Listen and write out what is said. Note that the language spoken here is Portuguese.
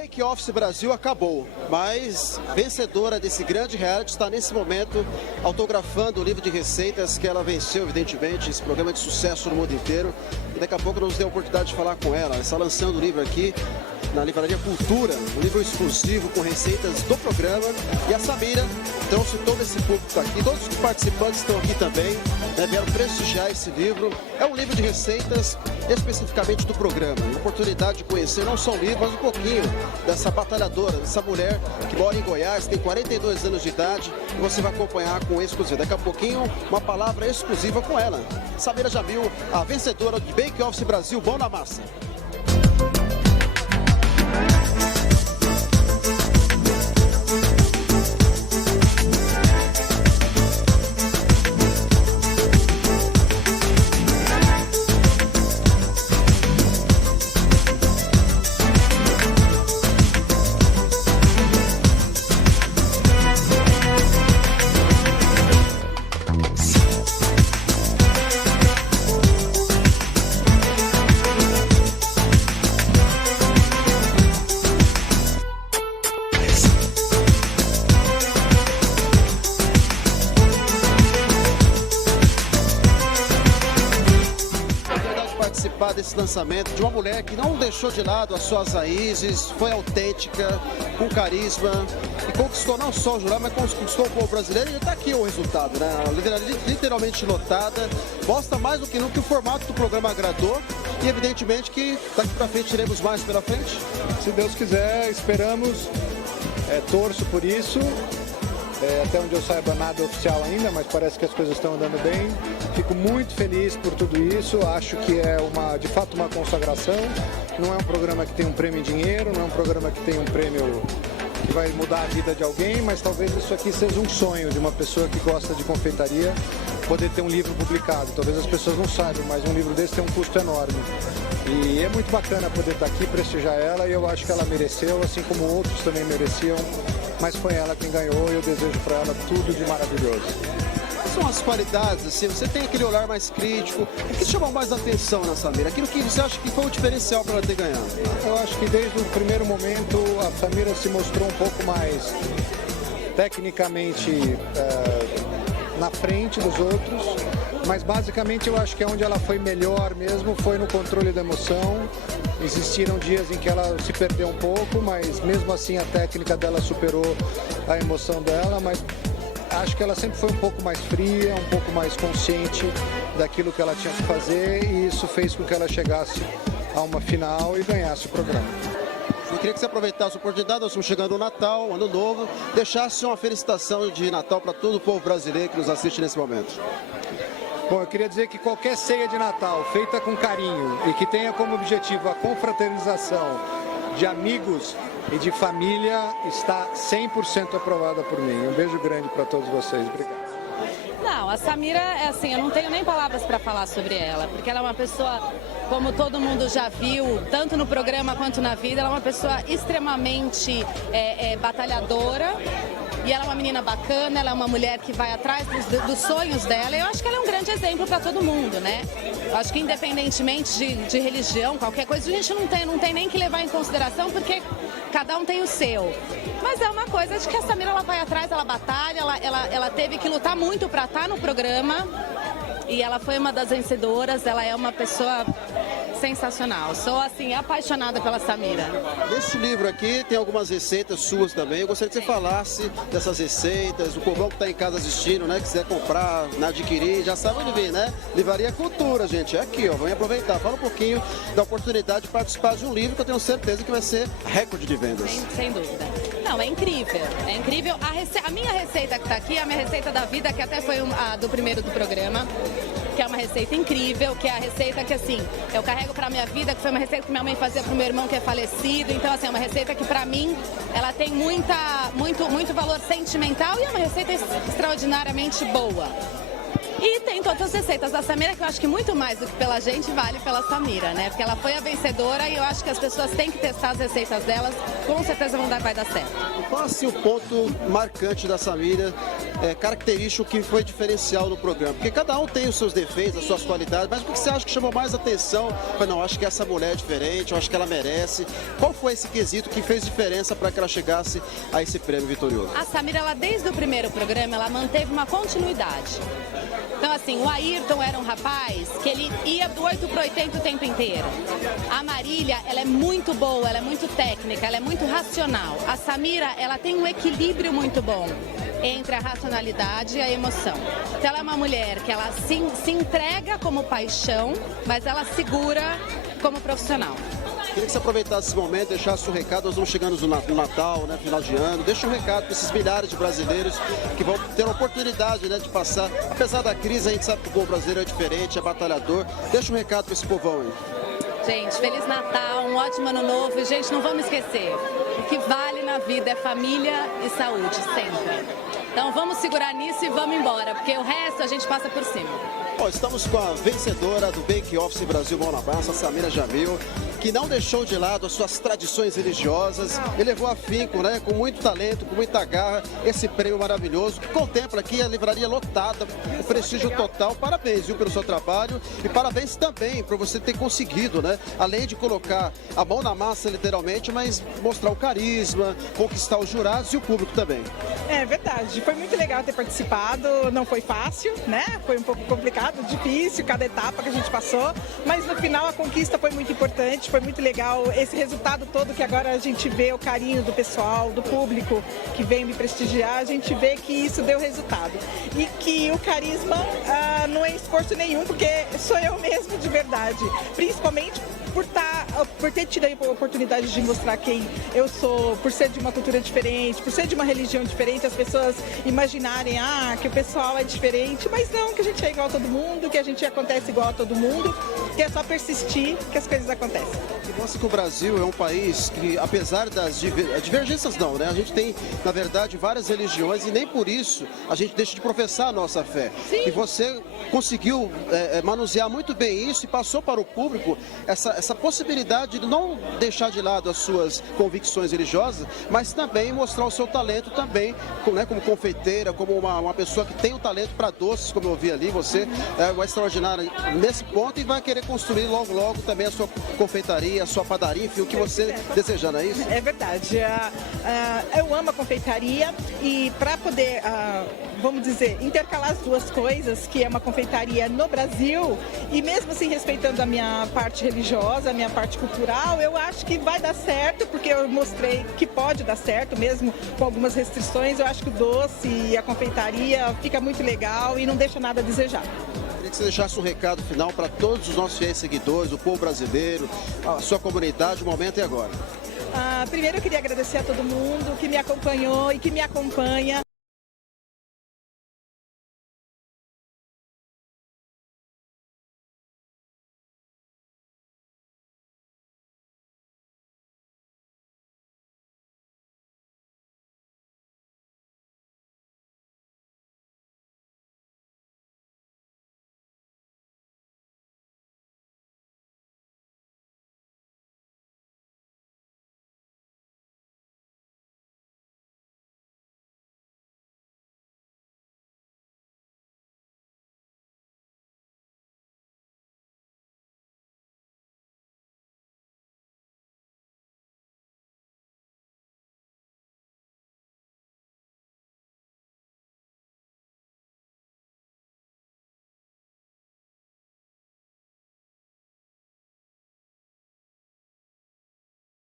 Bake Office Brasil acabou, mas vencedora desse grande reality está nesse momento autografando o livro de receitas que ela venceu, evidentemente, esse programa de sucesso no mundo inteiro. E daqui a pouco nos deu a oportunidade de falar com ela. Está lançando o livro aqui na Livraria Cultura, um livro exclusivo com receitas do programa. E a Samira trouxe todo esse público aqui, todos os participantes estão aqui também, né, vieram prestigiar esse livro. É um livro de receitas especificamente do programa, uma oportunidade de conhecer não só o livro, mas um pouquinho dessa batalhadora, dessa mulher que mora em Goiás, tem 42 anos de idade, e você vai acompanhar com exclusividade. Daqui a pouquinho, uma palavra exclusiva com ela, Samira Jamil, a vencedora de Bake Office Brasil, Bom na Massa. Participar desse lançamento de uma mulher que não deixou de lado as suas raízes, foi autêntica, com carisma e conquistou não só o jurado, mas conquistou o povo brasileiro. E está aqui o resultado, né? A livraria literalmente lotada, mostra mais do que nunca que o formato do programa agradou e evidentemente que daqui para frente teremos mais pela frente. Se Deus quiser, esperamos, torço por isso. Até onde eu saiba, nada oficial ainda, mas parece que as coisas estão andando bem. Fico muito feliz por tudo isso, acho que é de fato uma consagração. Não é um programa que tem um prêmio em dinheiro, não é um programa que tem um prêmio que vai mudar a vida de alguém, mas talvez isso aqui seja um sonho de uma pessoa que gosta de confeitaria, poder ter um livro publicado. Talvez as pessoas não saibam, mas um livro desse tem um custo enorme. E é muito bacana poder estar aqui, prestigiar ela, e eu acho que ela mereceu, assim como outros também mereciam. Mas foi ela quem ganhou e eu desejo para ela tudo de maravilhoso. Quais são as qualidades, assim, você tem aquele olhar mais crítico, o que chamou mais atenção na Samira? Aquilo que você acha que foi o diferencial para ela ter ganhado? Eu acho que desde o primeiro momento a Samira se mostrou um pouco mais tecnicamente na frente dos outros, mas basicamente eu acho que onde ela foi melhor mesmo foi no controle da emoção. Existiram dias em que ela se perdeu um pouco, mas mesmo assim a técnica dela superou a emoção dela, mas acho que ela sempre foi um pouco mais fria, um pouco mais consciente daquilo que ela tinha que fazer, e isso fez com que ela chegasse a uma final e ganhasse o programa. Eu queria que você aproveitasse a oportunidade, nós estamos chegando no Natal, Ano Novo, deixasse uma felicitação de Natal para todo o povo brasileiro que nos assiste nesse momento. Bom, eu queria dizer que qualquer ceia de Natal feita com carinho e que tenha como objetivo a confraternização de amigos e de família está 100% aprovada por mim. Um beijo grande para todos vocês. Obrigado. Não, a Samira é assim, eu não tenho nem palavras para falar sobre ela, porque ela é uma pessoa, como todo mundo já viu, tanto no programa quanto na vida, ela é uma pessoa extremamente batalhadora. E ela é uma menina bacana, ela é uma mulher que vai atrás dos sonhos dela. Eu acho que ela é um grande exemplo para todo mundo, né? Eu acho que independentemente de religião, qualquer coisa, a gente não tem nem que levar em consideração, porque cada um tem o seu. Mas é uma coisa de que a Samira, ela vai atrás, ela batalha, ela teve que lutar muito para estar no programa. E ela foi uma das vencedoras, ela é uma pessoa sensacional. Sou, assim, apaixonada pela Samira. Nesse livro aqui tem algumas receitas suas também. Eu gostaria que você falasse dessas receitas, o povão que está em casa assistindo, né? Que quiser comprar, adquirir, já sabe onde vem, né? Livraria Cultura, gente. É aqui, ó. Vamos aproveitar. Fala um pouquinho da oportunidade de participar de um livro que eu tenho certeza que vai ser recorde de vendas. Sem dúvida. Não, é incrível. É incrível. A minha receita que está aqui, a minha receita da vida, que até foi a do primeiro do programa, que é uma receita incrível, que é a receita que, assim, eu carrego pra minha vida, que foi uma receita que minha mãe fazia pro meu irmão que é falecido. Então, assim, é uma receita que pra mim, ela tem muito valor sentimental e é uma receita extraordinariamente boa. E tem todas as receitas da Samira, que eu acho que muito mais do que pela gente, vale pela Samira, né? Porque ela foi a vencedora e eu acho que as pessoas têm que testar as receitas delas, com certeza vai dar certo. Qual assim o ponto marcante da Samira característico que foi diferencial no programa? Porque cada um tem os seus defeitos, as suas qualidades, mas o que você acha que chamou mais atenção? Não, acho que essa mulher é diferente, eu acho que ela merece. Qual foi esse quesito que fez diferença para que ela chegasse a esse prêmio vitorioso? A Samira, ela, desde o primeiro programa, ela manteve uma continuidade. Então, assim, o Ayrton era um rapaz que ele ia do 8 para 80 o tempo inteiro. A Marília, ela é muito boa, ela é muito técnica, ela é muito racional. A Samira, ela tem um equilíbrio muito bom entre a racionalidade e a emoção. Então, ela é uma mulher que ela se entrega como paixão, mas ela segura como profissional. Queria que você aproveitasse esse momento, deixasse um recado. Nós vamos chegando no Natal, né, final de ano. Deixa um recado para esses milhares de brasileiros que vão ter a oportunidade, né, de passar. Apesar da crise, a gente sabe que o povo brasileiro é diferente, é batalhador. Deixa um recado para esse povão aí. Gente, Feliz Natal, um ótimo ano novo. E, gente, não vamos esquecer, o que vale na vida é família e saúde, sempre. Então vamos segurar nisso e vamos embora, porque o resto a gente passa por cima. Bom, estamos com a vencedora do Bake Office Brasil Mão na Massa, Samira Jamil, que não deixou de lado as suas tradições religiosas e levou afinco, né, com muito talento, com muita garra, esse prêmio maravilhoso, que contempla aqui a livraria lotada, o prestígio total. Parabéns, viu, pelo seu trabalho e parabéns também por você ter conseguido, né, além de colocar a mão na massa, literalmente, mas mostrar o carisma, conquistar os jurados e o público também. É verdade, foi muito legal ter participado, não foi fácil, né, foi um pouco complicado, difícil, cada etapa que a gente passou, mas no final a conquista foi muito importante, foi muito legal esse resultado todo que agora a gente vê o carinho do pessoal, do público que vem me prestigiar, a gente vê que isso deu resultado e que o carisma não é esforço nenhum, porque sou eu mesmo de verdade, principalmente por ter tido a oportunidade de mostrar quem eu sou, por ser de uma cultura diferente, por ser de uma religião diferente, as pessoas imaginarem que o pessoal é diferente, mas não, que a gente é igual a todo mundo, que a gente acontece igual a todo mundo, que é só persistir que as coisas acontecem. E mostra que o Brasil é um país que, apesar das divergências não, né? A gente tem, na verdade, várias religiões e nem por isso a gente deixa de professar a nossa fé. Sim. E você conseguiu manusear muito bem isso e passou para o público essa possibilidade de não deixar de lado as suas convicções religiosas, mas também mostrar o seu talento também, né, como confeiteira, como uma pessoa que tem um talento para doces, como eu vi ali, você é uma extraordinária nesse ponto e vai querer construir logo, logo também a sua confeitaria, a sua padaria, enfim, o que você desejar, não é isso? É verdade. Eu amo a confeitaria e para poder, vamos dizer, intercalar as duas coisas, que é uma confeitaria no Brasil e mesmo assim respeitando a minha parte religiosa, a minha parte cultural, eu acho que vai dar certo, porque eu mostrei que pode dar certo, mesmo com algumas restrições. Eu acho que o doce e a confeitaria fica muito legal e não deixa nada a desejar. Queria que você deixasse um recado final para todos os nossos fiéis seguidores, o povo brasileiro, a sua comunidade, o momento é agora. Primeiro eu queria agradecer a todo mundo que me acompanhou e que me acompanha.